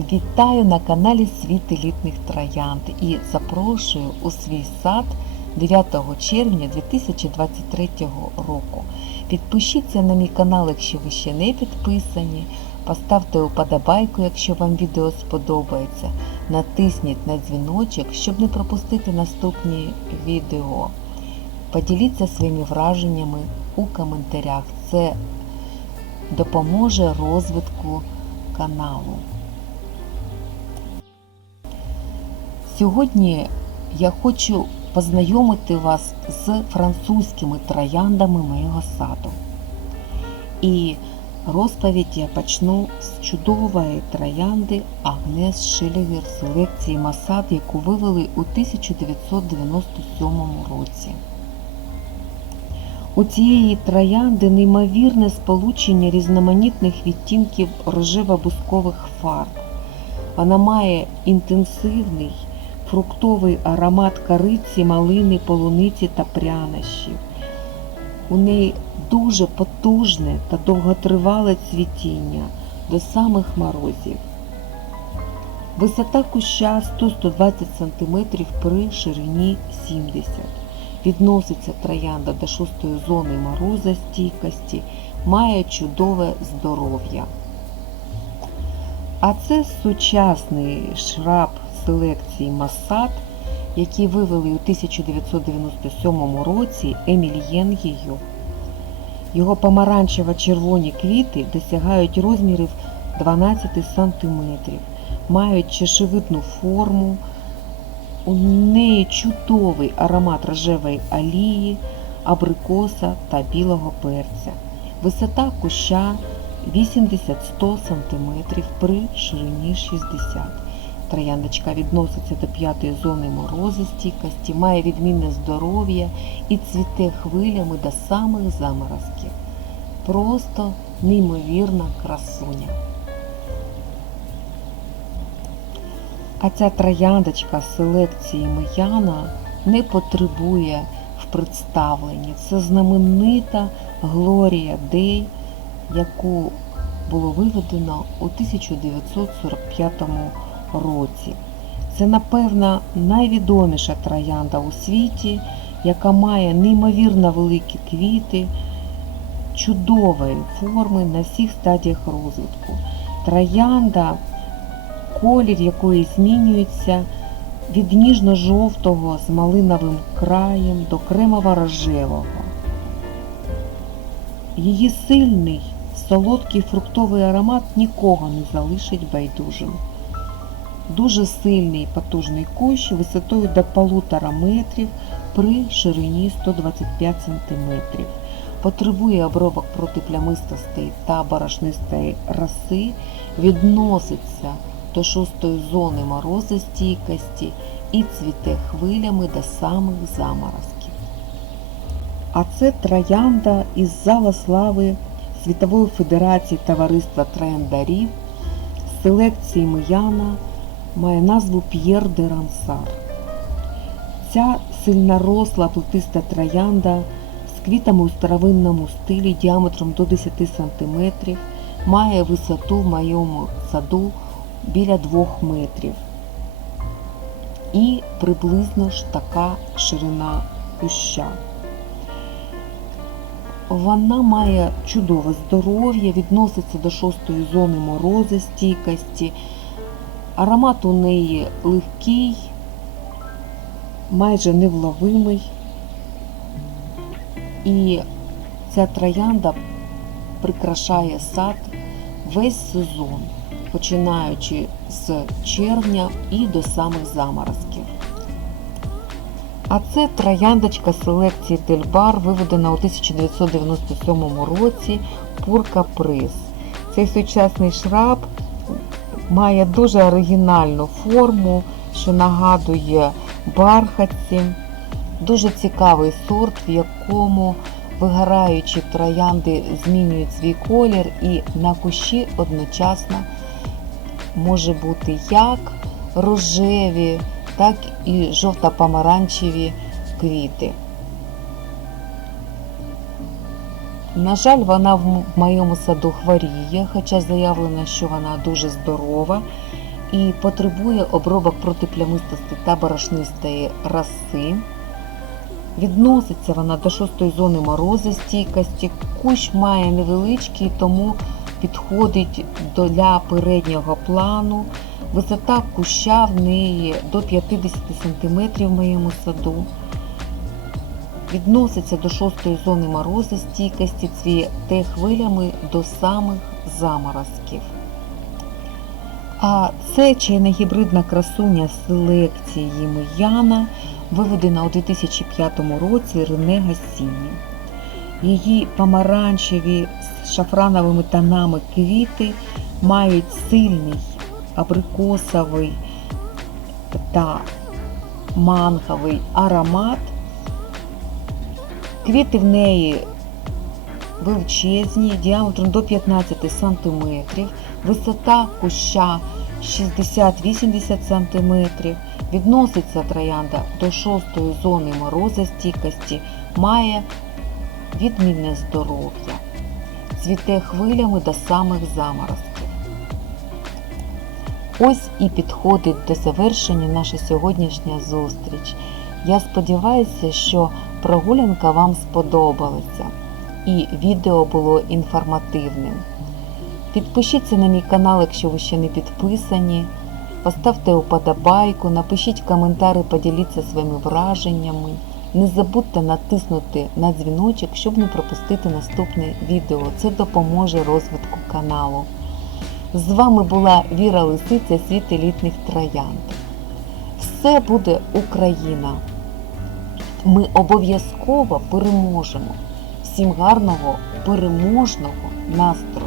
Вітаю на каналі Світ елітних троянд і запрошую у свій сад 9 червня 2023 року. Підпишіться на мій канал, якщо ви ще не підписані. Поставте уподобайку, якщо вам відео сподобається. Натисніть на дзвіночок, щоб не пропустити наступні відео. Поділіться своїми враженнями у коментарях. Це допоможе розвитку каналу. Сьогодні я хочу познайомити вас з французькими трояндами моєго саду. І розповідь я почну з чудової троянди Агнес Шелігер селекції Масад, яку вивели у 1997 році. У цієї троянди неймовірне сполучення різноманітних відтінків рожево-бускових фарб. Вона має інтенсивний фруктовий аромат кориці, малини, полуниці та прянощів. У неї дуже потужне та довготривале цвітіння до самих морозів. Висота куща 100-120 см при ширині 70 Відноситься троянда до шостої зони морозостійкості, має чудове здоров'я. А це сучасний шраб селекції Масад, який вивели у 1997 році Емільєнгію. Його помаранчево-червоні квіти досягають розмірів 12 см, мають чешевидну форму, у неї чудовий аромат рожевої олії, абрикоса та білого перця. Висота куща 80-100 см при ширині 60 Трояндочка відноситься до п'ятої зони морозостійкості, має відмінне здоров'я і цвіте хвилями до самих заморозків. Просто неймовірна красуня. А ця трояндочка селекції Мияна не потребує в представленні. Це знаменита Глорія Дей, яку було виведено у 1945 році. Це, напевно, найвідоміша троянда у світі, яка має неймовірно великі квіти, чудової форми на всіх стадіях розвитку. Троянда колір якої змінюється від ніжно-жовтого з малиновим краєм до кремово-рожевого. Її сильний, солодкий фруктовий аромат нікого не залишить байдужим. Дуже сильний потужний кущ висотою до полутора метрів при ширині 125 см. Потребує обробок проти плямистостей та борошнистої роси, відноситься до шостої зони морозостійкості і цвіте хвилями до самих заморозків. А це троянда із зала слави Світової Федерації Товариства Трояндарів селекції Мияна має назву П'єр де Рансар. Ця сильноросла плетиста троянда з квітами у старовинному стилі діаметром до 10 см має висоту в моєму саду біля 2 метрів. І приблизно ж така ширина куща. Вона має чудове здоров'я, відноситься до шостої зони морозостійкості. Аромат у неї легкий, майже невловимий. І ця троянда прикрашає сад весь сезон починаючи з червня і до самих заморозків. А це трояндочка селекції Дельбар, виведена у 1997 році Пурка Приз. Цей сучасний шраб має дуже оригінальну форму, що нагадує бархатці. Дуже цікавий сорт, в якому вигораючі троянди змінюють свій колір і на кущі одночасно може бути як рожеві, так і жовто-помаранчеві квіти. На жаль, вона в моєму саду хворіє, хоча заявлено, що вона дуже здорова і потребує обробок проти плямистості та борошнистої роси. Відноситься вона до шостої зони морозостійкості. Кущ має невеличкий, тому підходить для переднього плану. Висота куща в неї до 50 см в моєму саду. Відноситься до шостої зони морозостійкості, цвіте хвилями до самих заморозків. А це чайно-гібридна красуня селекції Ємияна, виведена у 2005 році Рене Гасіні. Її помаранчеві з шафрановими тонами квіти мають сильний абрикосовий та манговий аромат. Квіти в неї величезні, діаметром до 15 см, висота куща 60-80 см, відноситься троянда до шостої зони морозостійкості, має відмінне здоров'я, цвіте хвилями до самих заморозків. Ось і підходить до завершення наша сьогоднішня зустріч. Я сподіваюся, що прогулянка вам сподобалася і відео було інформативним. Підпишіться на мій канал, якщо ви ще не підписані. Поставте вподобайку, напишіть коментарі, поділіться своїми враженнями. Не забудьте натиснути на дзвіночок, щоб не пропустити наступне відео. Це допоможе розвитку каналу. З вами була Віра Лисиця, світ елітних троянд. Все буде Україна! Ми обов'язково переможемо. Всім гарного переможного настрою!